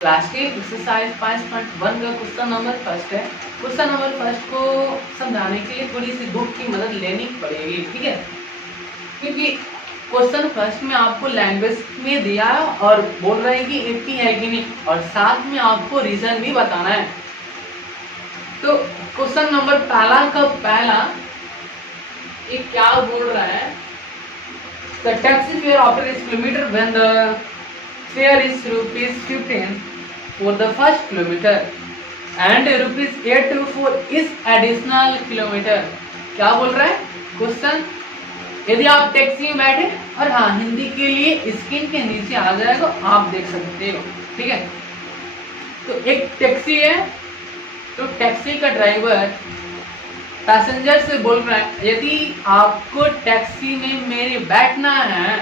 Class के exercise 5.1 का question number first है। क्वेश्चन नंबर फर्स्ट को समझाने के लिए थोड़ी सी बुक की मदद लेनी पड़ेगी, ठीक है, क्योंकि क्वेश्चन फर्स्ट में आपको लैंग्वेज में दिया है और बोल रहे हैं कि एपी है कि नहीं, और साथ में आपको रीजन भी बताना है। तो क्वेश्चन नंबर पहला का पहला ये क्या बोल रहा है, द टैक्सी फेयर आफ्टर इस kilometre when the fare is ₹15 for the first kilometer and ₹8 for is additional kilometer। क्या बोल रहा है क्वेश्चन, यदि आप टैक्सी में बैठे और हाँ हिंदी के लिए स्क्रीन के नीचे आ जाएगा, आप देख सकते हो, ठीक है। तो एक टैक्सी है, तो टैक्सी का ड्राइवर पैसेंजर से बोल रहा है यदि आपको टैक्सी में मेरे बैठना है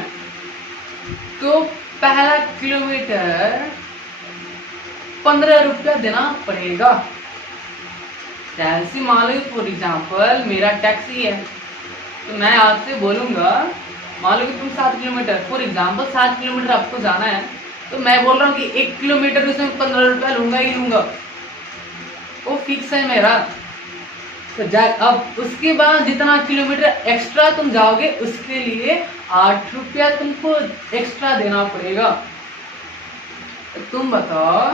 तो पहला किलोमीटर 15 रुपया देना पड़ेगा। जैसे मान लो फॉर एग्जाम्पल मेरा टैक्सी है, तो मैं आपसे बोलूंगा मान लो कि तुम 7 किलोमीटर फॉर एग्जाम्पल 7 किलोमीटर आपको जाना है, तो मैं बोल रहा हूँ कि 1 किलोमीटर उसमें 15 रुपया लूंगा ही लूंगा, वो फिक्स है मेरा। तो अब उसके बाद जितना किलोमीटर एक्स्ट्रा तुम जाओगे उसके लिए 8 रुपया तुमको एक्स्ट्रा देना पड़ेगा। तो तुम बताओ,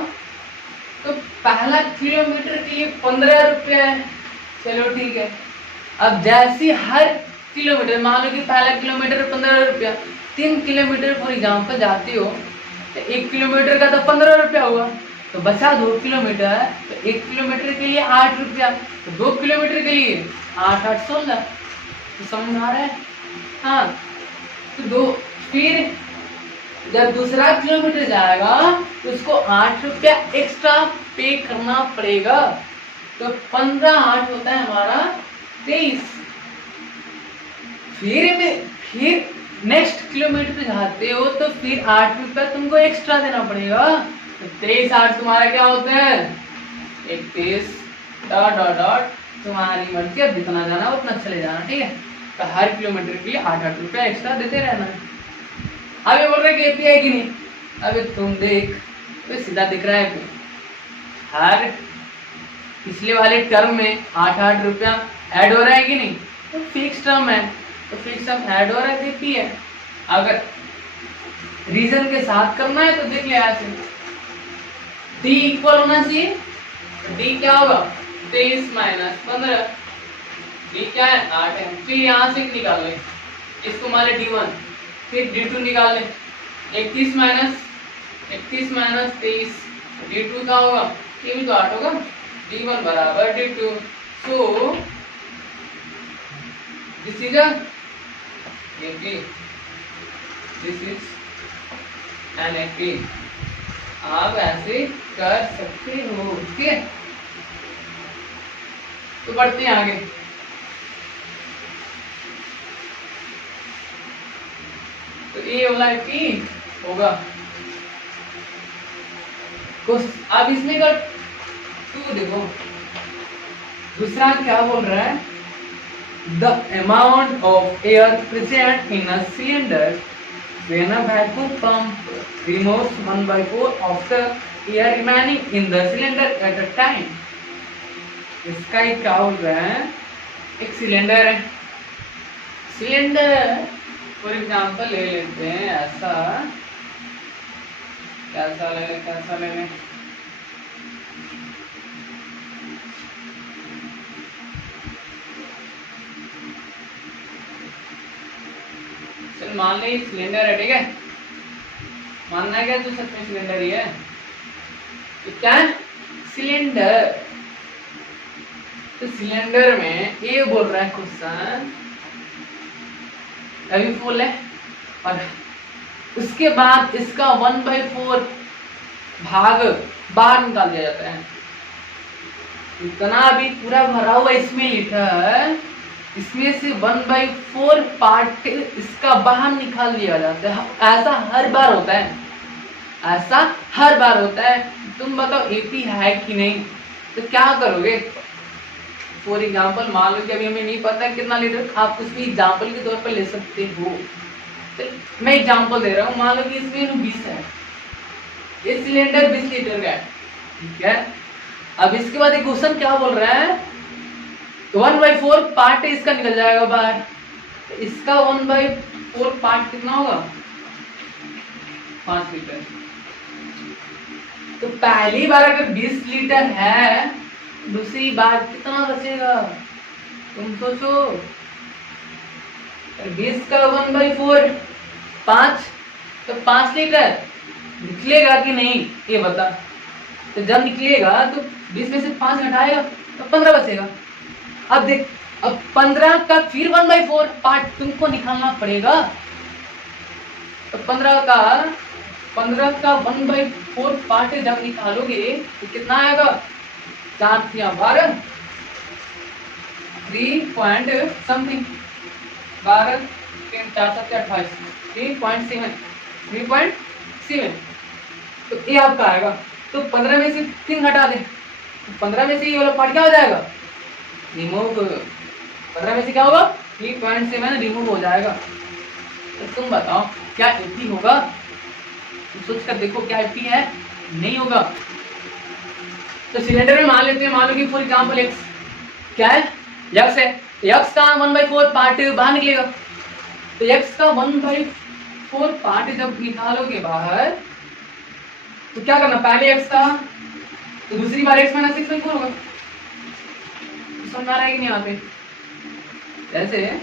तो पहला किलोमीटर के लिए 15 रुपया है, चलो ठीक है। अब जैसे हर किलोमीटर मान लो कि पहला किलोमीटर 15 रुपया, 3 किलोमीटर फॉर एग्जाम्पल जाते हो तो 1 किलोमीटर का तो 15 रुपया हुआ, तो बचा 2 किलोमीटर, तो 1 किलोमीटर के लिए 8 रुपया, तो 2 किलोमीटर के लिए 8 8 16। तो समझ आ रहा है? हाँ, तो फिर जब दूसरा किलोमीटर जाएगा तो उसको 8 रुपया एक्स्ट्रा पे करना पड़ेगा। तो 15 8 होता है हमारा 23। फिर नेक्स्ट किलोमीटर पे जाते हो तो फिर 8 रुपया तुमको एक्स्ट्रा देना पड़ेगा। तो 23 8 तुम्हारा क्या होता है 31 डॉट डॉट डॉट, तुम्हारी मर्जी, अब जितना जाना उतना चले जाना, ठीक है। तो हर किलोमीटर के लिए 8 8 रुपया एक्स्ट्रा देते रहना है। अब ये बोल रहे कि एपी है कि नहीं, अबे तुम देख तो सीधा दिख रहा है, हर पिछले वाले टर्म में 8 8 रुपया ऐड हो रहा है कि नहीं, तो फिक्स टर्म है, तो फिक्स टर्म ऐड हो रहा है, एपी है। अगर रीजन के साथ करना है तो देख ले ऐसे, डी इक्वल होना चाहिए, डी क्या होगा 23 माइनस 15, डी क्या है 8 है। फिर यहाँ से निकाल ले, इसको मान ले D1, फिर D2 निकाल ले, 31 माइनस 23, D2 का होगा, ये भी तो 8 होगा, D1 बराबर D2। So this is AP, this is an AP। आप ऐसे कर सकते हो, ठीक है। तो बढ़ते हैं आगे। तो ये वाला P होगा, अब इसमें का 2 देखो, दूसरा क्या बोल रहा है, the amount of air present in a cylinder when a vacuum pump removes 1/4 of the air remaining in the cylinder at a time। इसका ही क्या बोल रहा है, एक सिलेंडर है, सिलेंडर फॉर एग्जाम्पल ले लेते हैं ऐसा, कैसा ले चल मान ले सिलेंडर है, ठीक है, मानना है क्या जो सच में सिलेंडर ही है, तो क्या है सिलेंडर। तो सिलेंडर में ये बोल रहा है क्वेश्चन अभी फुल है, और उसके बाद इसका 1/4 भाग बाहर निकाल दिया जाता है, इतना अभी पूरा भरा हुआ इसमें लीटर, इसमें से 1/4 पार्ट इसका बाहर निकाल दिया जाता है। ऐसा हर बार होता है, ऐसा हर बार होता है। तुम बताओ एपी है कि नहीं, तो क्या करोगे। फॉर एग्जाम्पल मान लो कि अभी हमें नहीं पता कितना लीटर, आप कुछ भी एग्जाम्पल के तौर पर ले सकते हो। तो मैं एग्जाम्पल दे रहा हूँ, मान लो कि इसमें 20 है, ये सिलेंडर 20 लीटर का है, ठीक है। अब इसके बाद एक क्वेश्चन क्या बोल रहा है, 1/4 पार्ट इसका निकल जाएगा बाहर, तो इसका 1/4 पार्ट कितना होगा, 5 लीटर। तो पहली बार अगर 20 लीटर है, दूसरी बार कितना बचेगा, तुम सोचो। 20 का 1/4 5, तो 5 लीटर निकलेगा कि नहीं ये बता। तो जब निकलेगा तो 20 में से 5 घटाएगा तो 15 बचेगा। अब देख, अब 15 का फिर 1/4 पार्ट तुमको निकालना पड़ेगा। तो 15 का 1/4 पार्ट जब निकालोगे तो कितना आएगा, 4 या 12, 3 पॉइंट समथिंग, 12 3 4 7 28, 3.7। तो ये आपका आएगा। तो 15 में से 3 घटा दे, तो 15 में से ये वाला पार्ट क्या हो जाएगा, रिमूव। 15 में से क्या होगा, 3.7 रिमूव हो जाएगा। तो तुम बताओ क्या 80 होगा, तुम सोच कर देखो क्या 80 है, नहीं होगा। तो सिलेंडर में मान लेते हैं, मान लो कि फॉर एग्जाम्पल एक्स क्या है, यक्स है। यक्स का 1/4 पार्ट बाहर निकलेगा। तो यक्स का 1/4 पार्ट जब निकालोगे बाहर तो क्या करना, पहले एक्स था तो दूसरी बार एक्स माइनस 6/4 होगा। समझ आ रहा है कि नहीं यहाँ पे। जैसे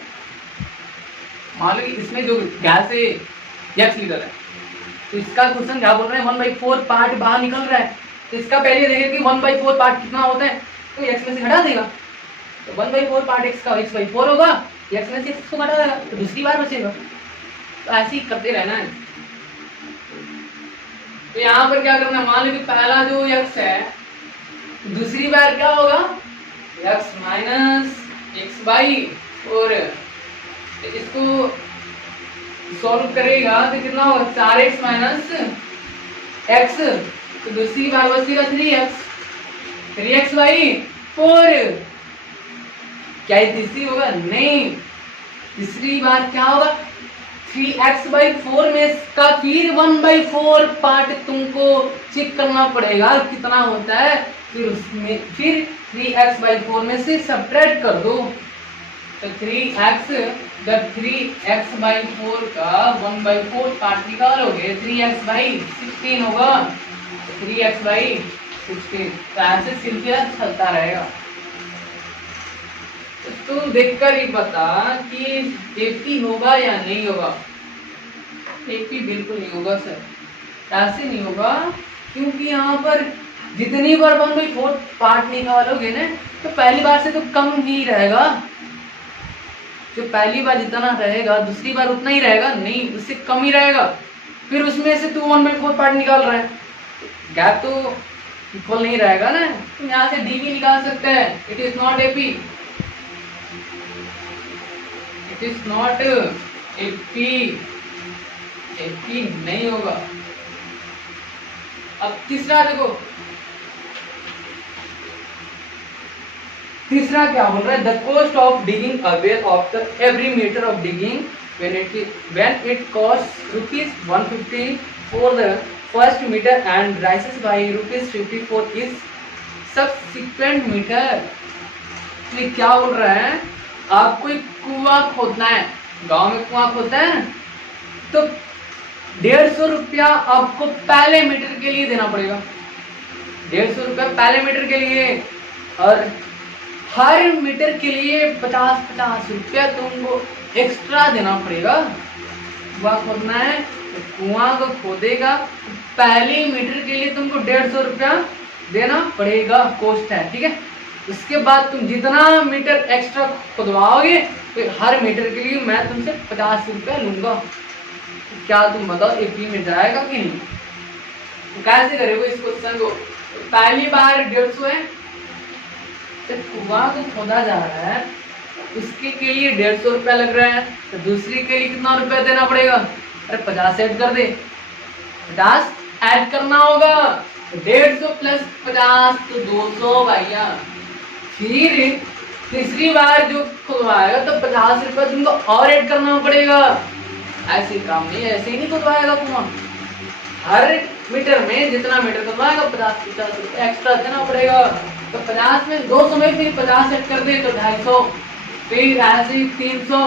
मान लो कि इसमें जो गैस है एक्स लीटर है, तो इसका क्वेश्चन क्या बोल रहे हैं, 1/4 पार्ट बाहर निकल रहा है। तो इसका पहले देखें कि 1/4 पार्ट कितना होता है, तो एक्स में से घटा देगा। तो 1/4 पार्ट एक्स का x/4 होगा, एक्स में से x को घटा देगा तो दूसरी बार बचेगा। तो ऐसे ही करते रहना है। तो यहाँ पर क्या करना, मान लो कि पहला जो x है, दूसरी बार क्या होगा, x माइनस x/4। इसको सॉल्व करेगा तो कितना होगा, 4x माइनस x, तो दूसरी बार बचेगा 3x/4। क्या ये तीसरी होगा, नहीं। तीसरी बार क्या होगा, 3x/4 में इसका फिर 1/4 पार्ट तुमको चेक करना पड़ेगा कितना होता है, फिर उसमें फिर 3x/4 में से सब्ट्रैक्ट कर दो। तो 3x, जब 3x/4 का 1/4 पार्ट निकालोगे 3x/16 होगा, 3x/16। तो ऐसे सिलसिला चलता रहेगा। तो तुम देखकर ही बता कि 80 होगा या नहीं होगा। 80 बिल्कुल नहीं होगा सर, ऐसे नहीं होगा, क्योंकि यहाँ पर जितनी बार 1/4 पार्ट निकालोगे ना, तो पहली बार से तो कम ही रहेगा। जो पहली बार जितना रहेगा दूसरी बार उतना ही रहेगा, नहीं उससे कम ही रहेगा। फिर उसमें से तू 1/4 पार्ट निकाल रहा है, गैप तो इक्वल नहीं रहेगा ना। तुम यहाँ से डी भी निकाल सकते हैं। It is not AP, it is not AP, AP नहीं होगा। अब तीसरा देखो, तीसरा क्या बोल रहा है, the cost of digging a well after every meter of digging when it costs ₹150 for the first meter and rises by ₹50 for each subsequent meter। ये क्या बोल रहा है, आपको एक कुआं खोदना है, गांव में कुआं खोदता है, तो 150 रुपया आपको पहले मीटर के लिए देना पड़ेगा। 150 रुपया पहले मीटर के लिए, और हर मीटर के लिए 50-50 रुपया तुमको एक्स्ट्रा देना पड़ेगा। कुआं खोदना है तो कुआं को खोदेगा, पहले मीटर के लिए तुमको 150 रुपया देना पड़ेगा, कॉस्ट है, ठीक है। उसके बाद तुम जितना मीटर एक्स्ट्रा खुदवाओगे तो हर मीटर के लिए मैं तुमसे 50 रुपया लूंगा। क्या तुम बताओ एपी में जाएगा कि नहीं। तो कैसे करोगे इस क्वेश्चन को, तो पहली बार 150 है, तो कुआं को खोदा जा रहा है, उसके के लिए 150 रुपया लग रहा है, तो दूसरी के लिए कितना रुपया देना पड़ेगा, अरे 50 ऐड कर दे, 50 ऐड करना होगा, 150 प्लस 50 तो 200 भैया। फिर तीसरी बार जो खुदवाएगा तो 50 रुपया तुमको और ऐड करना पड़ेगा। ऐसे काम नहीं, ऐसे ही नहीं खुदवाएगा कुआं। हर मीटर में जितना मीटर कमाएगा 50 रुपये एक्स्ट्रा देना पड़ेगा। तो 50 में 200 में फिर 50 सेट कर दे तो 250, फिर ऐसे ही 300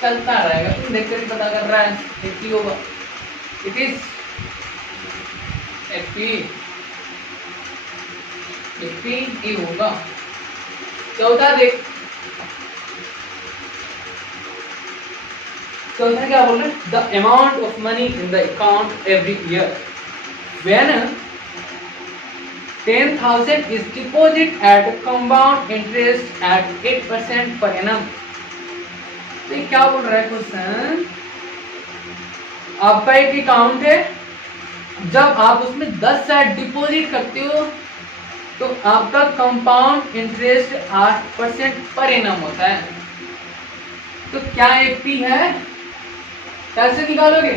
चलता रहेगा। तुम देखते ही पता कर रहा है कितनी होगा। इट इज 80 होगा। चौथा देख, चौथा क्या बोल रहे हैं, the amount of money in the account every year when 10,000 is deposit at compound interest at 8% per annum। तो ये क्या बोल रहा है क्वेश्चन, आपका एक अकाउंट है, जब आप उसमें 10,000 डिपॉजिट करते हो तो आपका कंपाउंड इंटरेस्ट 8% पर एनम होता है। तो क्या एपी है, कैसे निकालोगे,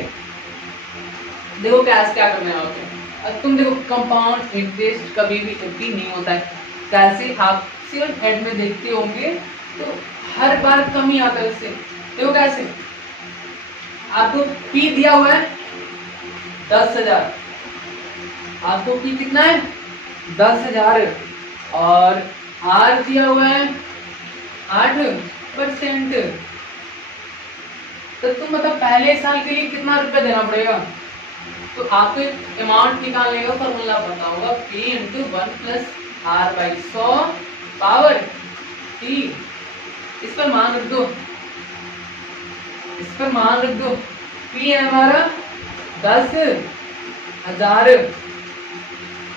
देखो कैसे क्या करना है आपको। अब तुम देखो कंपाउंड इंटरेस्ट कभी भी एपी नहीं होता है। कैसे आप सिर्फ हेड में देखते होंगे तो हर बार कम ही आता है उससे। देखो कैसे, आपको पी दिया हुआ है 10,000, आपको पी कितना है 10,000 और आर दिया हुआ है 8%। तो तुम मतलब पहले साल के लिए कितना रुपया देना पड़ेगा। तो आपको अमाउंट निकालने का फॉर्मूला पता होगा, P × 1 + R/100 पावर T। इस पर मान रख दो, इस पर मान रख दो। P है हमारा 10,000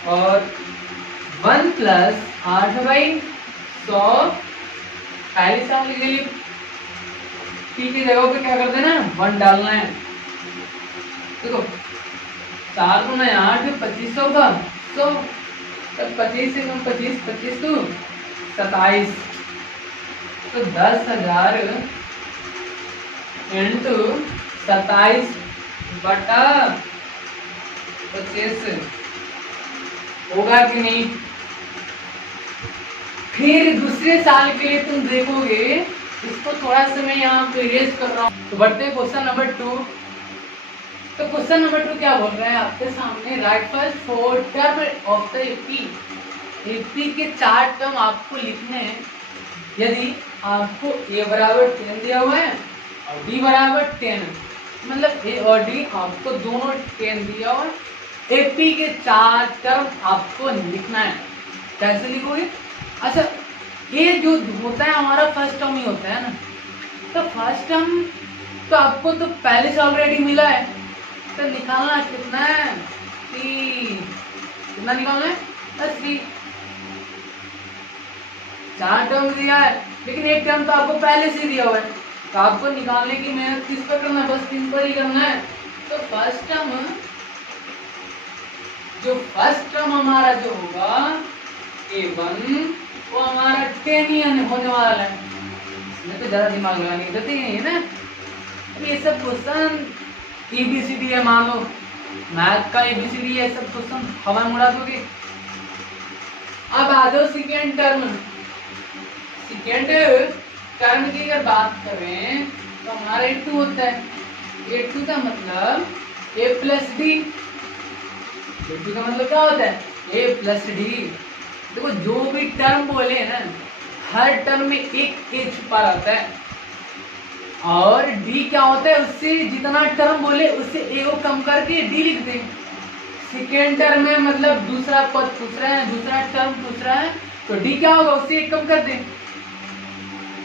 और 1 + 8/100 पहली साल के लिए P की जगह पे क्या कर देना, 1 डालना है। देखो 4 × 8 25 होगा 100, तब 25 से 25 25 तो 27। तो 10,000 × 27 बटा 25 होगा कि नहीं। फिर दूसरे साल के लिए तुम देखोगे, इसको थोड़ा सा मैं यहाँ पे रेज कर रहा हूँ। तो बढ़ते हैं क्वेश्चन नंबर 2। तो क्वेश्चन नंबर 2 क्या बोल रहा है आपके सामने, right first 4 term of the AP. AP के 4 टर्म आपको लिखने हैं। यदि आपको a = 10 दिया हुआ है और b = 10, मतलब a और d आपको दोनों 10 दिया हुआ है। एपी के 4 टर्म आपको लिखना है। कैसे लिखोगे, अच्छा ये जो होता है हमारा फर्स्ट टर्म ही होता है ना। तो फर्स्ट टर्म तो आपको तो पहले से ऑलरेडी मिला है, तो निकालना कितना है 3। कितना निकालना है 3। 4 टर्म दिया है लेकिन एक टर्म तो आपको पहले से दिया हुआ है, तो आपको निकालने की मेहनत किस पर करना है, बस 3 पर ही करना है। तो फर्स्ट टर्म, जो फर्स्ट टर्म हमारा जो होगा A1 वो हमारा 10 ही होने वाला है। इसमें तो ज्यादा दिमाग लगाने की जरूरत ही नहीं है ना। अब ये सब क्वेश्चन ABCD है, मान लो मैथ का ABCD है, सब क्वेश्चन हवा में उड़ा दोगे। अब आ जाओ सेकेंड टर्म। सेकेंड टर्म की अगर बात करें तो हमारा A2 होता है। A2 का मतलब A + D। A2 का मतलब क्या होता है, A + D। देखो जो भी टर्म बोले ना, हर टर्म में एक ए छुपा रहता है, और डी क्या होता है, उससे जितना टर्म बोले उससे ए को कम करके डी लिख दें। सेकेंड टर्म में मतलब दूसरा पद पूछ रहा है, दूसरा टर्म पूछ रहा है, तो डी क्या होगा, उससे एक कम कर दें।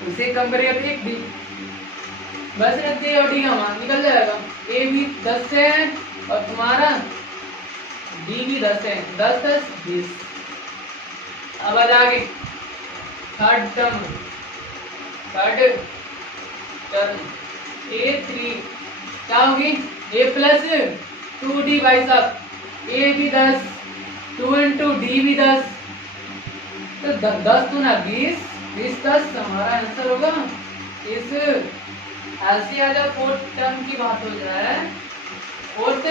उसे कम करेगा तो एक डी बस रख दे और डी का मान निकल जाएगा। ए भी 10 है और तुम्हारा डी भी 10 है, 10 10 20। अब आ जाएगी थर्ड टर्म A3 क्या होगी, A + 2D भाई साहब, A भी 10, 2 × D भी 10, तो 10 × 20, 20 10 हमारा आंसर होगा। इस ऐसे आ जाओ फोर्थ टर्म की बात हो जाए, फोर्थ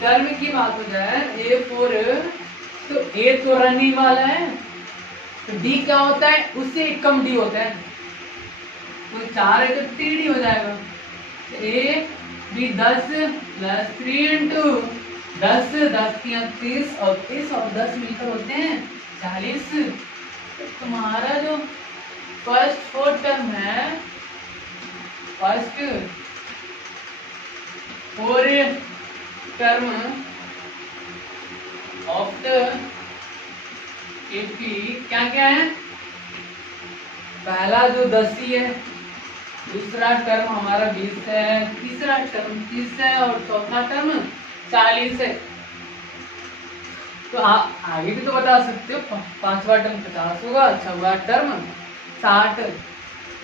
टर्म की बात हो जाए A4, तो A तो रनिंग वाला है, तो D क्या होता है, उससे एक कम D होता है, तो 4 है तो 3D हो जाएगा। A भी 10 + 3 × 10 10 3 30 और 30 और 10 मिलकर होते हैं 40। तो तुम्हारा जो फर्स्ट फोर टर्म है, first four term of the AP क्या क्या है? पहला जो 10 ही है, दूसरा टर्म हमारा 20 है, तीसरा टर्म 30 है और चौथा टर्म 40 है। तो आप आगे भी तो बता सकते हो, पांचवा टर्म 50 होगा, छठवा टर्म 60,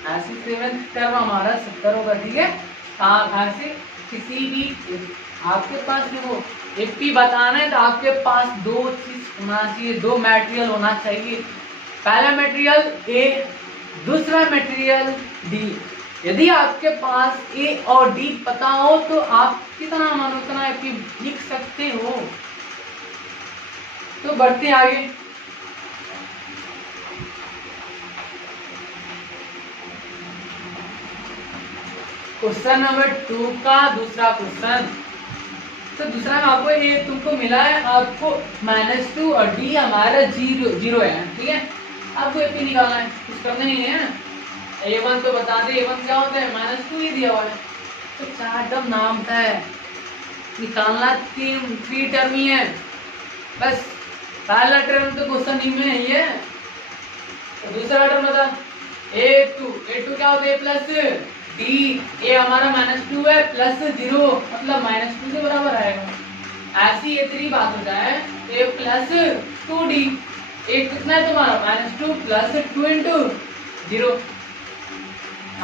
ऐसे सेवेंथ टर्म हमारा 70 होगा। ठीक है, आप ऐसे किसी भी आपके पास देखो एपी बताना है तो आपके पास दो चीज होना चाहिए, दो मटेरियल होना चाहिए। पहला मटेरियल ए, दूसरा मटेरियल डी। यदि आपके पास ए और डी पता हो तो आप कितना मानो उतना एपी लिख सकते हो। तो बढ़ते आगे। क्वेश्चन नंबर 2 का दूसरा क्वेश्चन। तो दूसरा में आपको ये तुमको मिला है, आपको -2 और डी हमारा 0 है। ठीक है, आपको एपी निकालना है, कुछ करना नहीं है। A1 तो बता दे, A1 क्या होता है, -2 ही दिया हुआ है। तो 4 टर्म नाम था है, निकालना 3 टर्म ही है बस। पहला टर्म तो क्वेश्चन में नहीं है, तो दूसरा टर्म बता। A2 क्या होता है, प्लस डी। ए हमारा -2 है, प्लस 0 मतलब -2 के बराबर आएगा। ऐसी ये तेरी बात हो जाए ए प्लस 2d। एक कितना है तुम्हारा, -2 प्लस 2 इंटू 0।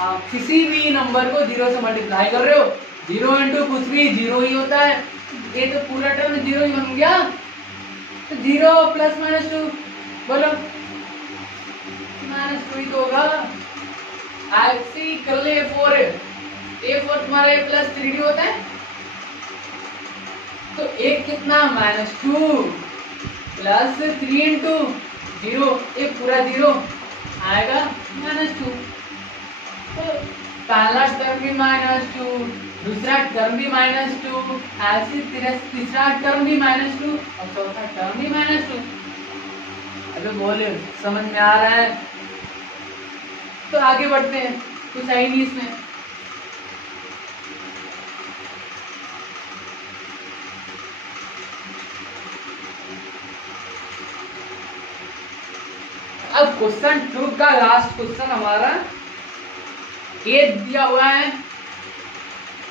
आप किसी भी नंबर को 0 से मल्टीप्लाई कर रहे हो, 0 इंटू कुछ भी 0 ही होता है। ये तो पूरा टर्म 0 ही बन गया। तो 0 प्लस -2 बोलो, -2 ही तो होगा। ऐसे कर ले। A4 तुम्हारा प्लस 3d होता है, तो एक कितना -2 प्लस 3 इंटू 0, एक पूरा 0 आएगा -2। तो पहला टर्म भी -2, दूसरा टर्म भी -2, ऐसे तीसरा टर्म भी -2 और चौथा टर्म भी -2। अबे बोले समझ में आ रहा है? तो आगे बढ़ते हैं, कुछ है ही नहीं इसमें। अब क्वेश्चन 2 का लास्ट क्वेश्चन हमारा ए दिया हुआ है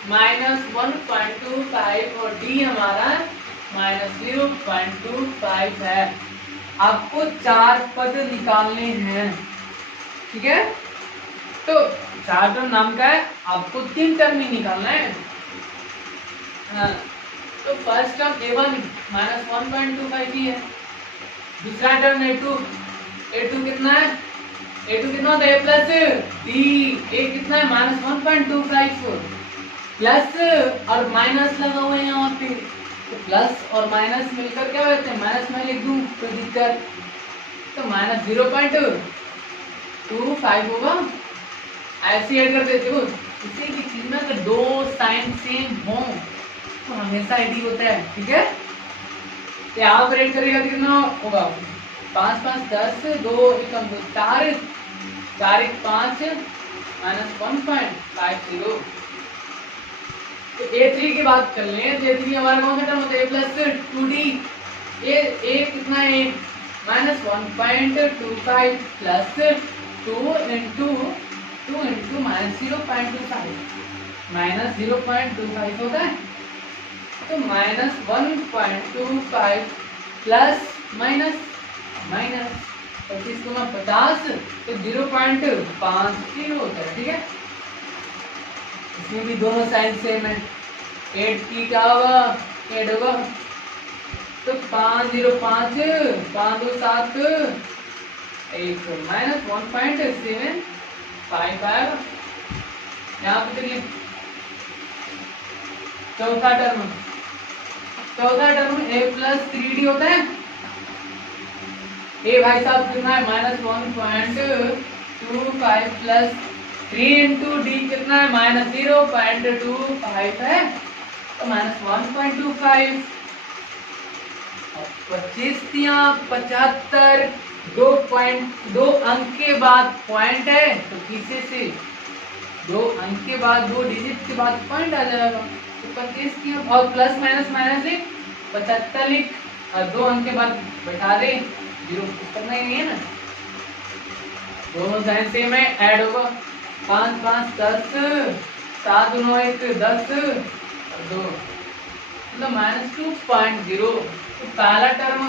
-1.25 और डी हमारा -0.25 है। आपको 4 पद निकालने हैं। ठीक है, तो 4 टर्म नाम का है, आपको 3 टर्म ही निकालना है। हाँ, तो फर्स्ट टर्म A1 -1.25 ही है, दूसरा टर्म A2 कितना है, A2 कितना होता है, प्लस डी। ए कितना है, -1.25 प्लस और माइनस लगा हुआ है यहाँ पे, तो प्लस और माइनस मिलकर क्या होते हैं, माइनस में लिख दूं कोई दिक्कत, तो -0.25 होगा। ऐसे ऐड कर देते हो। किसी भी चीज में अगर दो साइन सेम हो तो हमेशा ऐड होता है। ठीक है, तो यहाँ पर ऐड करेगा तो कितना होगा, 5 5 10, 2 एकम 2 4, 4 1 5 -1.50। तो A3 की बात कर लें तो A3 हमारा कौन सा टर्म होता है, प्लस 2d। ए कितना है, -1.25 प्लस 2 इंटू -0.25 -0.25 होता है। तो -1.25 प्लस माइनस 25 को 50, तो 0.50 होता है। ठीक है, इसमें भी दोनों साइन सेम है। 8 की क्या होगा, 8 होगा, तो 5 0 5 5 2 7 1 -1.75 आएगा। यहाँ पे देखिए चौथा टर्म A प्लस 3d होता है। ए भाई साहब कितना है, -1.25 प्लस 3 इंटू डी कितना है, -0.25 है, तो -1.25 25 तिया 75, 2 अंक के बाद पॉइंट है तो पीछे से 2 अंक के बाद 2 डिजिट के बाद पॉइंट आ जाएगा। तो 25 तिया और प्लस माइनस माइनस लिख 75 लिख और 2 अंक के बाद बैठा दे, जीरो करना ही नहीं है ना, दोनों साइन सेम है, ऐड होगा 5 5 10, 7 9 1 10 और 2 मतलब -2.0। तो पहला टर्म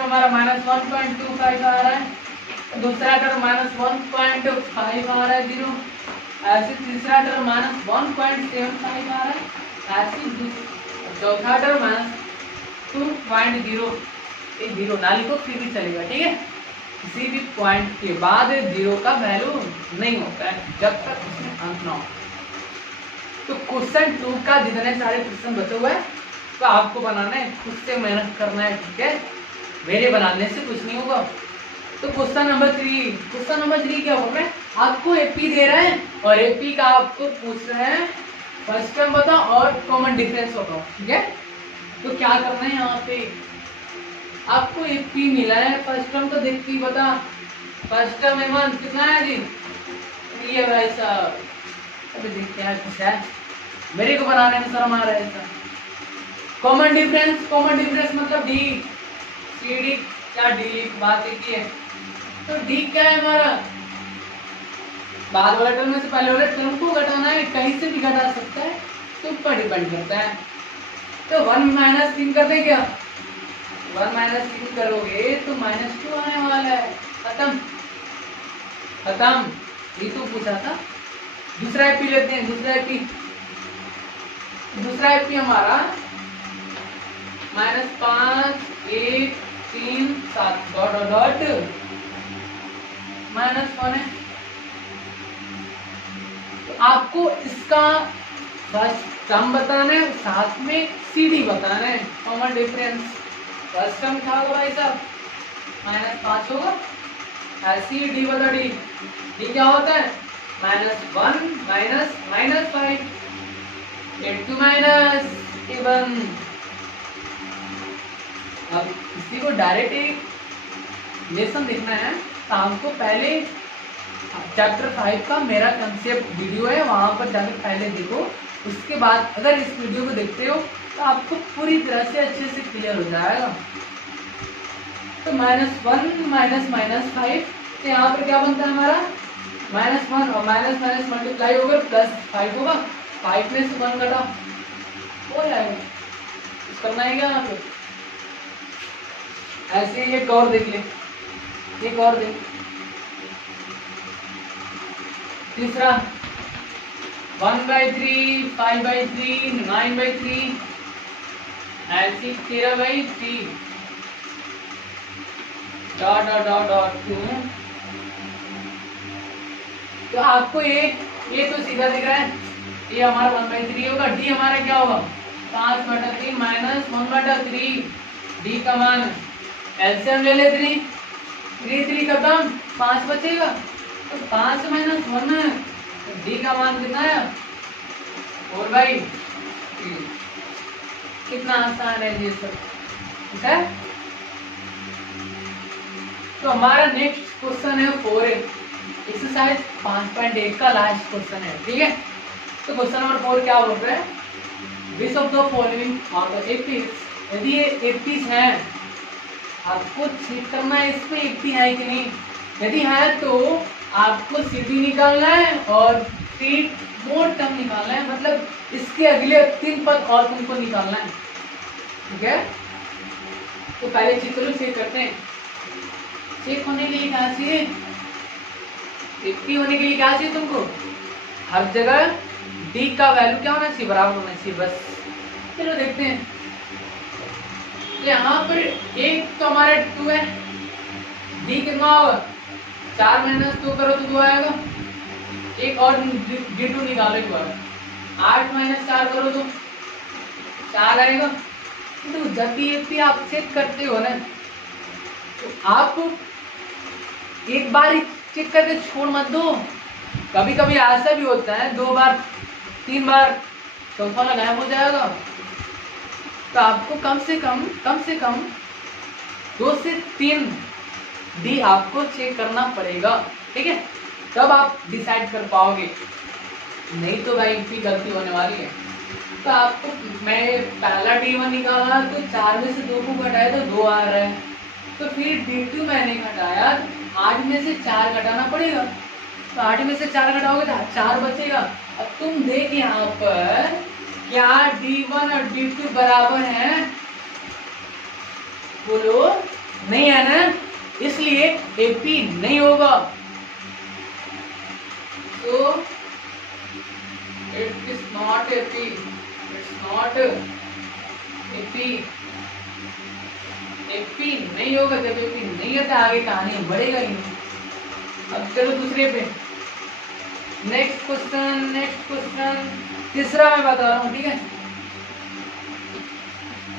हमारा -1.25 आ रहा है, दूसरा टर्म -1.5 आ रहा है 0, ऐसे तीसरा टर्म -1.75 आ रहा है, ऐसे चौथा टर्म -2.0। एक जीरो ना लिखो फिर भी चलेगा, ठीक है। किसी भी पॉइंट के बाद जीरो का वैल्यू नहीं होता है जब तक उसमें अंक ना हो। तो क्वेश्चन 2 का जितने सारे क्वेश्चन बचे हुए हैं तो आपको बनाना है, खुद से मेहनत करना है, ठीक है, मेरे बनाने से कुछ नहीं होगा। तो क्वेश्चन नंबर 3 क्या बोल रहे हैं, आपको एपी दे रहे हैं और एपी का आपको पूछ रहे हैं फर्स्ट टर्म बताओ और कॉमन डिफरेंस बताओ, ठीक है। तो क्या करना है, यहाँ पे आपको एपी मिला है, फर्स्ट टर्म तो देखती बता, फर्स्ट टर्म में मान कितना है जी, ये भाई साहब अभी देखते हैं कुछ है, मेरे को बनाने में शर्म आ रहा है। कॉमन डिफरेंस मतलब डी, सी डी क्या डी बात एक ही है। तो डी क्या है हमारा, बाद वाला टर्म में से पहले वाले टर्म को घटाना है, कहीं से भी घटा सकता है, तो ऊपर डिपेंड करता है। तो 1 - 3 कर दे क्या, 1 - 3 करोगे तो -2 आने वाला है, खत्म। ये तो पूछा था। दूसरा एपी लेते हैं, दूसरा एपी हमारा -5 1 3 7 डॉट -1 है। तो आपको इसका फर्स्ट टर्म बताना है, साथ में सीडी बताना है, कॉमन डिफरेंस। फर्स्ट टर्म क्या होगा भाई साहब, -5 होगा, ऐसी डी बता डी क्या होता है, -1 -5 into -7। अब इसी को डायरेक्ट एक लेसन देखना है तो आपको पहले चैप्टर 5 का मेरा कंसेप्ट वीडियो है, वहां पर जाकर पहले देखो, उसके बाद अगर इस वीडियो को देखते हो तो आपको पूरी तरह से अच्छे से क्लियर हो जाएगा। तो -1 -5 तो यहाँ पर क्या बनता है हमारा, -1 और माइनस मल्टीप्लाई होगा +5 होगा, 5 में से 1 घटा हो जाएगा, कुछ करना है क्या यहाँ पे। ऐसे ही एक और देख ले, एक और देख, तीसरा 1/3 5/3 9/3 ऐसी 13/3 डॉट डॉट डॉट डॉट 2। तो आपको ये तो सीधा दिख रहा है, ये हमारा 1/3 होगा, डी हमारा क्या होगा 5/3 -1/3, डी का मान एलसीएम ले ले 3 खत्म, 5 बचेगा, तो 5 - 1 डी का मान कितना है 4/3। कितना आसान है ये सब, ठीक है। तो हमारा नेक्स्ट क्वेश्चन है 4 एक्सरसाइज 5.1 का लास्ट क्वेश्चन है, ठीक है। तो क्वेश्चन नंबर 4 क्या बोल रहे हैं, which of the following are the APs. यदि ये एपीज हैं, आपको चेक करना है इसमें एपी है कि नहीं, यदि है तो आपको सीधी निकालना है और 3 मोर टर्म निकालना है, मतलब इसके अगले 3 पद और तुमको निकालना है, ठीक है। तो पहले चित्र चेक करते हैं, चेक होने के लिए क्या चाहिए, एपी होने के लिए क्या चाहिए तुमको, हर जगह डी का वैल्यू क्या होना चाहिए, बराबर होना चाहिए, बस। चलो देखते हैं। यहाँ पर एक तो हमारा 2 है, डी कितना होगा 4 - 2 करो तो 2 आएगा, एक और D2 निकालो एक बार, 8 - 4 करो तो 4 आएगा। तो जब भी एपी आप चेक करते हो ना, तो आप एक बार ही चेक करके छोड़ मत दो, कभी कभी ऐसा भी होता है 2 बार 3 बार चौथा गायब हो जाएगा। तो आपको कम से कम 2 से 3 डी आपको चेक करना पड़ेगा, ठीक है, तब आप डिसाइड कर पाओगे, नहीं तो भाई इतनी गलती होने वाली है। तो आपको मैं पहला D1 निकाला तो 4 में से 2 को घटाया तो 2 आ रहा है, तो फिर D2 मैंने घटाया 8 में से 4 घटाना पड़ेगा, तो 8 में से 4 घटाओगे तो 4 बचेगा। अब तुम देख यहाँ पर क्या D1 और D2 बराबर हैं? बोलो नहीं है ना, इसलिए AP नहीं होगा। तो it is not AP, it's not AP, AP नहीं होगा। जब AP नहीं है तो आगे कहानी बढ़ेगा ही नहीं। अब चलो दूसरे पे, नेक्स्ट क्वेश्चन तीसरा मैं बता रहा हूँ, ठीक है,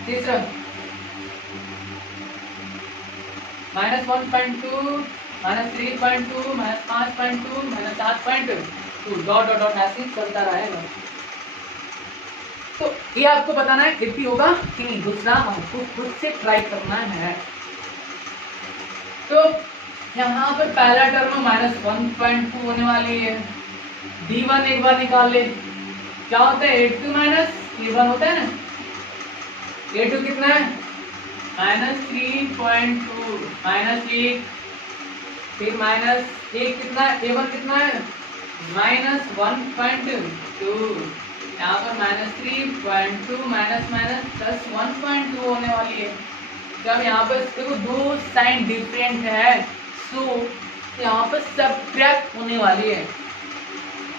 तीसरा -1.2 -3.2 -5.2 -7.2 डॉट डॉट डॉट ऐसे ही चलता रहेगा। तो ये आपको बताना है एपी होगा कि नहीं, दूसरा आपको खुद से ट्राई करना है। तो यहाँ पर पहला टर्म -1.2 होने वाली है, D1 एक बार निकाल ले, क्या होता है A2 A1 होता है ना, A2 कितना है -3.2 -1, फिर -1 कितना है, A1 कितना है -1.2, यहाँ पर -3.2 +1.2 होने वाली है। जब यहाँ पर देखो दो साइन डिफरेंट है, सो यहाँ पर सब्ट्रैक्ट होने वाली है।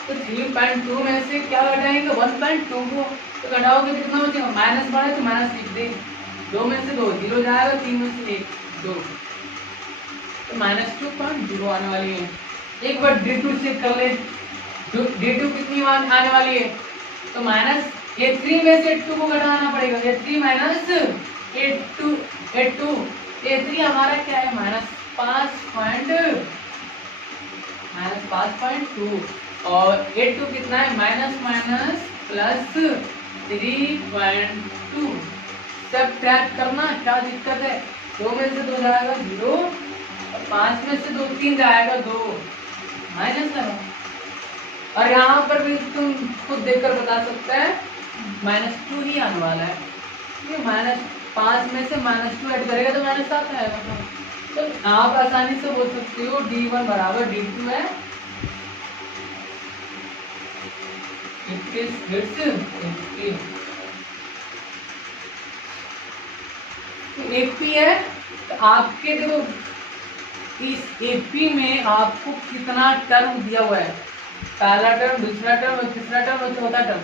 तो 3.2 में से क्या घटाएंगे 1.2 को, तो घटाओगे कितना बचेगा, माइनस बढ़ा तो माइनस लिख दे, 2 में से 2 0 जाएगा, 3 में से 1 2, तो -2.0 आने वाली है। एक बार D2 चेक कर ले, D2 कितनी आने वाली है, तो -A3 में से 2 को घटाना पड़ेगा, A3 माइनस A2 A3 हमारा क्या है -5.2 और A2 कितना है +3.2। सब ट्रैक करना, क्या दिक्कत है, 2 में से 2 जाएगा 0 और 5 में से 2 3 जाएगा 2 माइनस लगा। और यहाँ पर भी तुम खुद देखकर बता सकते हैं -2 ही आने वाला है, -5 में से -2 ऐड करेगा तो -7 आएगा। तो आप आसानी से बोल सकते हो D1 बराबर D2 है, AP है। तो आपके देखो इस AP में आपको कितना टर्म दिया हुआ है, पहला टर्म, दूसरा टर्म और तीसरा टर्म और चौथा टर्म,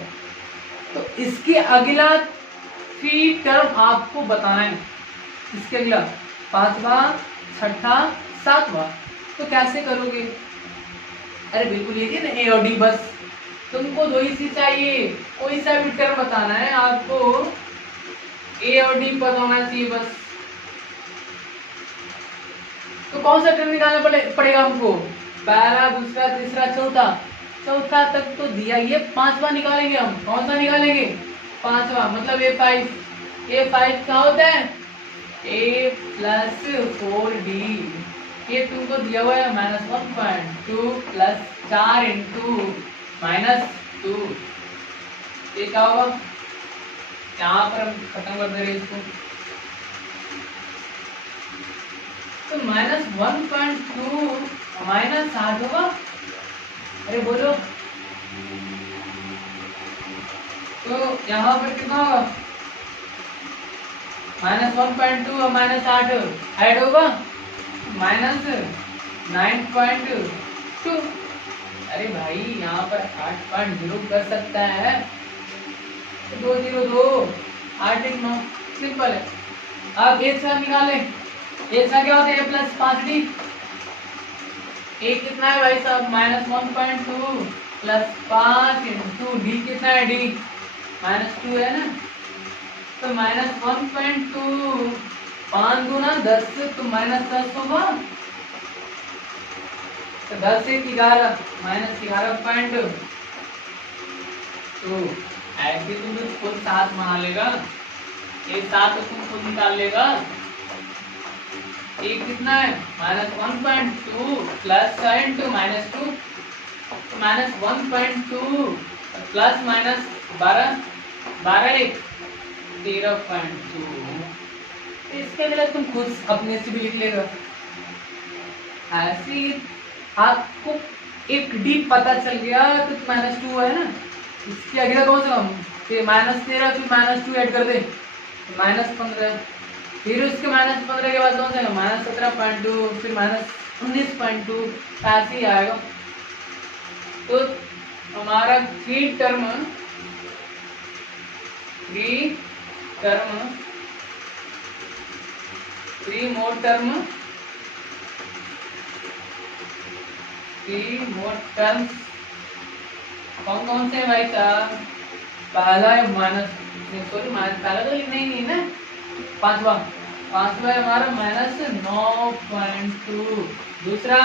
तो इसके अगला 3 टर्म आपको बताना है, इसके अगला 5वां 6ठा 7वां। तो कैसे करोगे, अरे बिल्कुल ये ना A और D, बस तुमको 2 ही चीज चाहिए, कोई सा भी टर्म बताना है आपको, A और D पता होना चाहिए बस। तो कौन सा टर्म निकालना पड़ेगा हमको, पहला दूसरा तीसरा चौथा तक तो दिया, ये 5वां निकालेंगे हम। कौन सा निकालेंगे, 5वां, मतलब A5 क्या होता है A + 4D, ये तुमको दिया हुआ है -1.2 + 4 × -2, ये क्या होगा, यहाँ पर हम खत्म कर दे रहे इसको, तो -1.2 -7 होगा, अरे बोलो, तो यहाँ पर कितना होगा -1.2 और -8 ऐड होगा -9.2। अरे भाई यहाँ पर 8.0 कर सकता है, तो 2 0 2 8 1 9, सिंपल है। अब एक साथ निकालें, एक साथ क्या होता है A + 5D, A कितना है भाई साहब -1.2 + 5 × D कितना है D -2 है ना, तो -1.2 5 दूना 10 तो -10 होगा, तो 10 1 11 -11.2। तो ऐसे तुम खुद 7 बना लेगा, ये 7 तो तुम खुद निकाल लेगा, ये कितना है -1.2 plus sign to -2 -1.2 plus minus 12 12 एक 13.2। इसके अगले तुम खुद अपने से भी लिख लेगा। ऐसे आपको एक डी पता चल गया तो -2 है ना, इसके अगला कौन सा फिर -13 फिर -2 ऐड कर दे -15, फिर उसके -15 के बाद कौन सा -17.2 फिर -19.2 ऐसे ही आएगा। तो हमारा थ्री टर्म 3 मोर टर्म्स कौन कौन से भाई साहब? पहला है पहला तो लिखना ही नहीं है ना, पांचवा है हमारा -9.2, दूसरा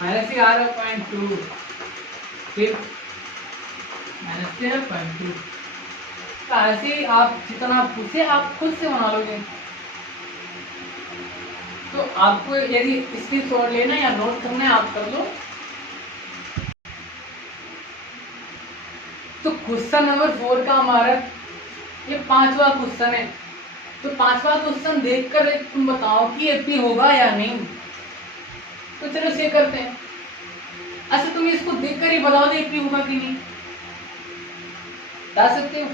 -11.2 फिर -13.2। तो ऐसे आप जितना पूछे आप खुद से बना लोगे। तो आपको यदि स्क्रीनशॉट लेना या नोट करना है आप कर लो। तो क्वेश्चन नंबर 4 का हमारा ये 5वां क्वेश्चन है। तो 5वां क्वेश्चन देखकर तुम बताओ कि एपी होगा या नहीं। तो चलो से करते हैं। अच्छा तुम इसको देखकर ही बताओ दे एपी होगा कि नहीं, बता सकते हो?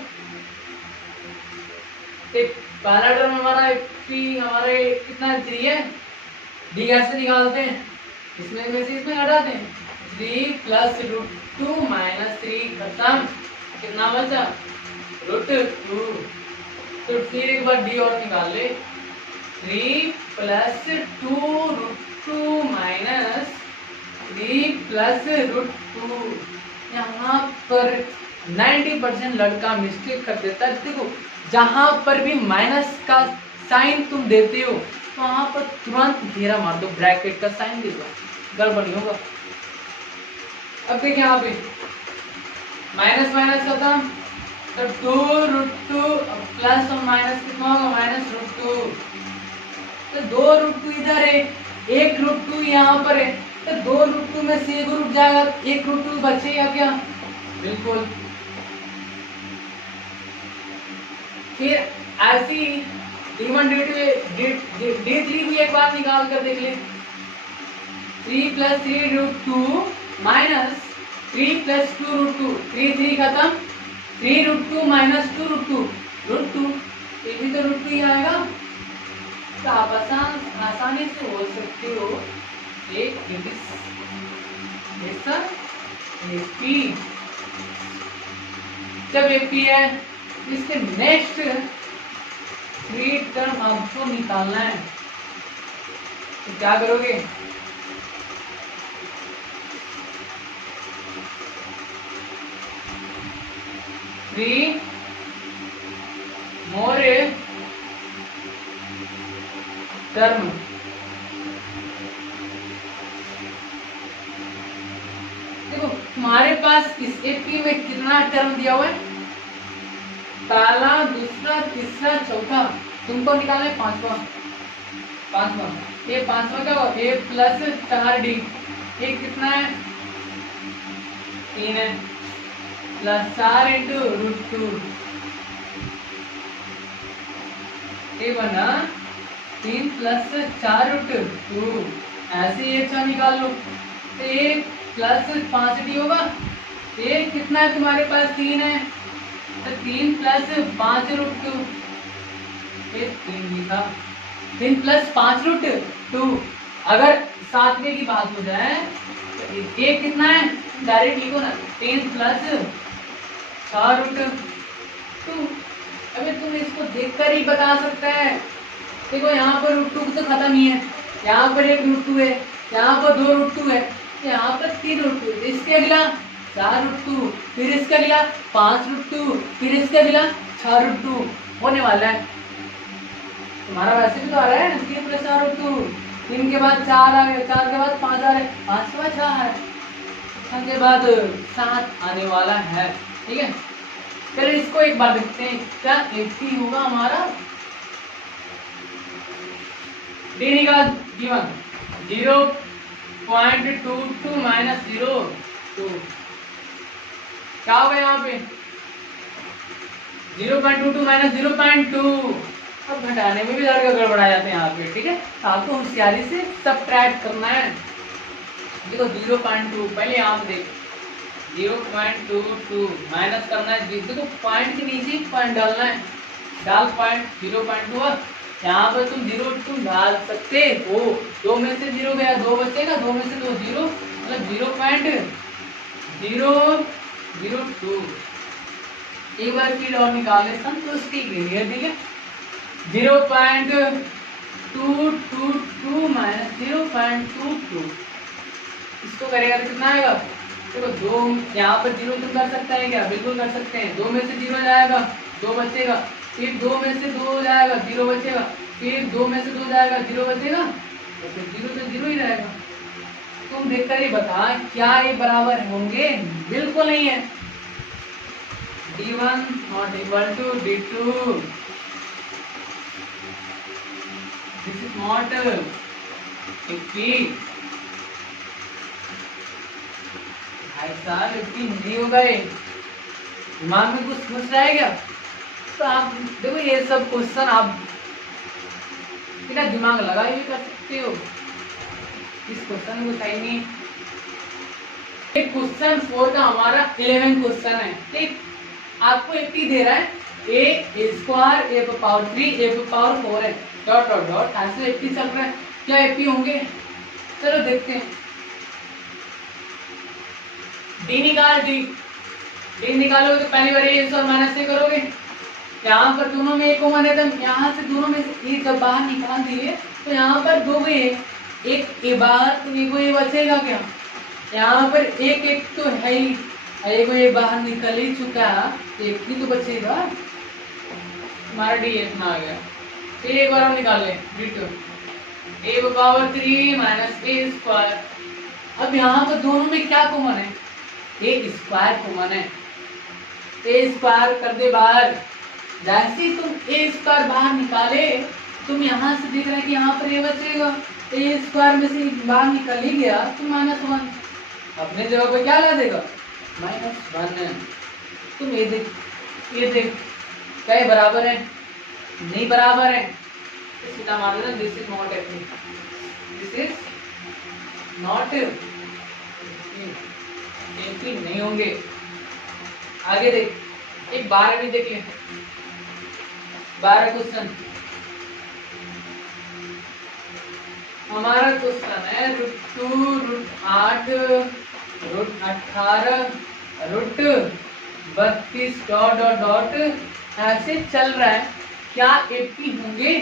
पहला टर्म हमारा एपी हमारे कितना 3 है, डी कैसे निकालते हैं? इसमें हटाते हैं 3 प्लस √2 -3 खत्म, कितना बचा √2। तो फिर एक बार डी और निकाल ले 3 प्लस 2 √2 -3 प्लस √2। यहाँ पर 90% लड़का मिस्टेक कर देता है। देखो जहां पर भी माइनस का साइन तुम देते हो वहां पर तुरंत घेरा मार दो, ब्रैकेट का साइन दे दो, गड़बड़ नहीं होगा। अब देखिए यहाँ पे माइनस खत्म, तो 2√2 प्लस और माइनस कितना होगा -√2। तो 2√2 इधर है, 1√2 यहाँ पर है, तो 2√2 में से 1 रूट जाएगा, 1√2 बचेगा क्या? बिल्कुल। फिर ऐसी D1 D3 भी एक बार निकाल कर देख ले। 3 + 3√2 -3 + 2√2, 3 खत्म, 3√2 - 2√2 ये भी तो √2 ही आएगा। तो आप आसानी से बोल सकते हो एक एपी। जब एपी है इसके नेक्स्ट 3 टर्म आपको निकालना है। तो क्या करोगे? थ्री मोर टर्म देखो तुम्हारे पास इस एपी में कितना टर्म दिया हुआ है? पहला, दूसरा, तीसरा, चौथा, तुमको निकालना है पांचवा। ये पांचवा क्या होगा? a प्लस 4d, ये कितना है? 3 है, प्लस 4 × √2, ये बना 3 + 4 √2। ऐसे ये अच्छा निकाल लो। तो ये प्लस 5d होगा, ये कितना है तुम्हारे पास? 3 है, तो 3 + 5 √2, ये 3 लिखा, 3 + 5 √2। अगर सातवें की बात हो जाए तो ये कितना है? डायरेक्ट लिखो ना, 3 + 4 √2। अगर तुम इसको देखकर ही बता सकते हैं। देखो यहाँ पर √2 तो खत्म ही है, यहाँ पर 1 √2 है, यहाँ पर 2 √2 है, यहाँ पर 3 √2, इसके अगला 4 √2, फिर इसका अगला 5 √2, फिर इसका अगला 6 √2 होने वाला है। तुम्हारा वैसे भी तो आ रहा है 3 + 4 √2, 3 के बाद 4 आ गए, 4 के बाद 5 आ रहे, 5 के बाद 6 है, 6 के बाद 7 आने वाला है। ठीक है, चलो इसको एक बार देखते हैं, क्या एटी होगा हमारा, डी निकाल, D1 0.22 माइनस 0.2 क्या होगा यहाँ पे 0.22 माइनस 0.2। अब घटाने में भी लड़का गड़बड़ा जाते हैं यहाँ पे, ठीक है। आपको होशियारी से सबट्रैक्ट करना है। देखो 0.2 पहले यहाँ पे देख 0.22 माइनस करना है, देखो पॉइंट के नीचे पॉइंट डालना है, डाल पॉइंट 0.2। यहाँ पर तुम 0 डाल सकते हो, 2 में से 0 गया, 2 बचेगा, 2 में से 2 0 मतलब 0.002। एक बार फिर और निकाल ले संतुष्टि के लिए, ठीक है। 0.222 माइनस 0.22 इसको करेगा तो कितना आएगा, देखो 2 यहाँ पर 0 तुम कर सकते हैं क्या, बिल्कुल कर सकते हैं। 2 में से 0 जाएगा, 2 बचेगा, फिर 2 में से 2 जाएगा, 0 बचेगा, फिर 2 में से 2 जाएगा, 0 बचेगा, तो फिर 0 तो 0 ही रहेगा। तुम देखकर ही बता क्या ये बराबर होंगे, बिल्कुल नहीं है। D1 not equal to D2, this is not equal। ऐसा लिखी नहीं होगा, ये दिमाग में कुछ घुस रहा है क्या। तो आप देखो ये सब क्वेश्चन आप बिना दिमाग लगाए भी कर सकते हो, इस क्वेश्चन को सही नहीं। एक क्वेश्चन 4 का हमारा 11 क्वेश्चन है, ठीक। आपको एक दे रहा है a square a power 3 a power 4 है, डॉट डॉट डॉट ऐसे 80 चल रहा है, क्या 80 होंगे, चलो देखते हैं। डी निकाल, डी निकालोगे तो पहली बार ये और माइनस से करोगे, यहाँ पर दोनों में एक कॉमन है, तो यहाँ से दोनों में से एक जब बाहर निकाल दिए तो यहाँ पर 2 गए, एक ये बाहर तो एक ये बचेगा क्या, यहाँ पर एक एक तो है ही, एक ये बाहर निकल ही चुका, एक ही तो बचेगा, हमारा डी इतना आ गया। फिर एक बार हम निकाल लें D2 a power 3 minus a square. अब यहाँ पर दोनों में क्या कॉमन है, a स्क्वायर कॉमन है, a स्क्वायर कर दे बाहर। जैसे ही तुम a स्क्वायर बाहर निकाले, तुम यहाँ से देख रहे हैं कि यहाँ पर ये बचेगा, a स्क्वायर में से बाहर निकल ही गया तो -1 अपने जगह पे क्या ला देगा, -1। तुम ये देख क्या ये बराबर है, नहीं बराबर है, तो सीधा मान लेना this is not AP, this is not AP, नहीं होंगे। आगे देख, एक 12 भी देख ले, 12 क्वेश्चन हमारा क्वेश्चन है √2 √8 √18 √32 डॉट डॉट डॉट ऐसे चल रहा है, क्या 80 होंगे।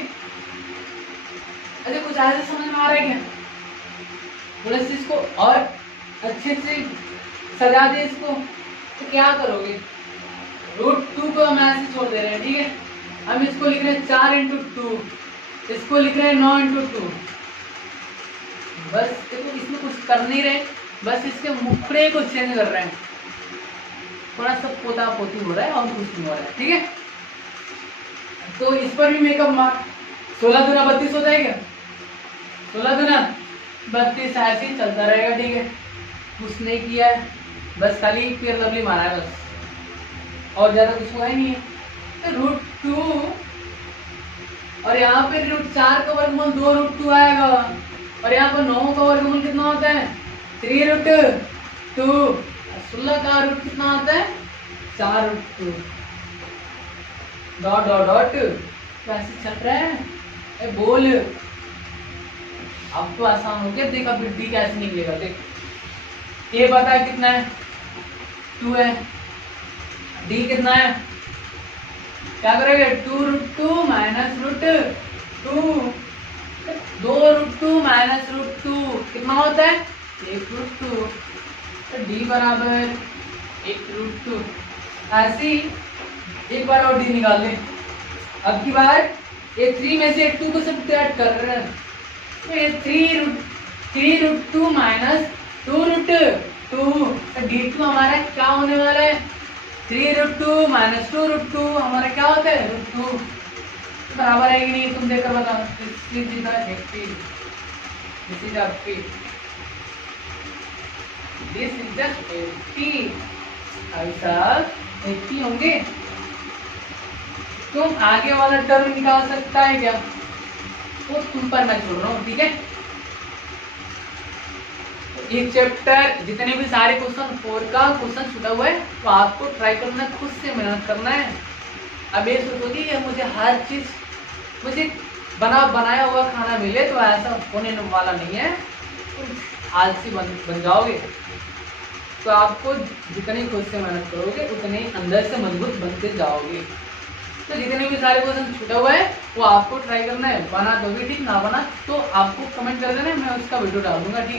अरे कुछ ऐसे समझ में आ रहा है क्या, थोड़ा सा इसको और अच्छे से सजा दे इसको, तो क्या करोगे, √2 को हम ऐसे छोड़ दे रहे हैं, ठीक है। हम इसको लिख रहे हैं 4 × 2, इसको लिख रहे हैं 9 × 2। बस देखो इसमें कुछ कर नहीं रहे, बस इसके मुखड़े को चेंज कर रहे हैं, थोड़ा सा पोता पोती हो रहा है और कुछ नहीं हो रहा है, ठीक है। तो इस पर भी मेकअप मार्क 16 दूना 32 होता है क्या, 16 दूना 32 ऐसे ही चलता रहेगा, ठीक है। कुछ नहीं किया है, बस खाली पेयर लवली मारा है बस, और ज्यादा कुछ हुआ ही नहीं है। तो √2 और यहाँ पे √4 का वर्गमूल 2 √2 आएगा, और यहाँ पर 9 का वर्गमूल कितना होता है 3 √2, 16 का रूट कितना होता है 4 √2 डॉट डॉट डॉट वैसे चल रहा है। बोल अब तो आसान हो गया, देख अब डी कैसे निकलेगा, देख ये बता कितना है 2 है, डी कितना है, क्या करेंगे 2 √2 माइनस √2, 2 √2 माइनस √2 कितना होता है 1 √2, तो डी बराबर 1 √2। ऐसे ही एक बार और डी निकाल लें, अब की बार ये 3 में से 2 को सब्ट्रैक्ट कर रहे हैं, तो ये 3 √2 माइनस 2 √2, तो D2 हमारा क्या होने वाला है 3√2 माइनस 2√2 हमारा क्या होता है √2 बराबर है कि नहीं, तुम देखकर बताओ। This is the 80, this is 80, this is the 80। ऐसा 80 होंगे। तुम आगे वाला टर्म निकाल सकता है क्या, वो तुम पर मैं छोड़ रहा हूँ, ठीक है। एक चैप्टर जितने भी सारे क्वेश्चन 4 का क्वेश्चन छूटा हुआ है, तो आपको ट्राई करना, खुद से मेहनत करना है। अब ये सोचो कि मुझे हर चीज मुझे बनाया हुआ खाना मिले, तो ऐसा होने वाला नहीं है। तुम आलसी बन जाओगे। तो आपको जितनी खुद से मेहनत करोगे उतने ही अंदर से मजबूत बनते जाओगे। तो जितने भी सारे क्वेश्चन छूटा हुआ है वो आपको ट्राई करना है। बना दोगे ठीक, ना बना तो आपको कमेंट कर देना, मैं उसका वीडियो डाल दूंगा, ठीक है।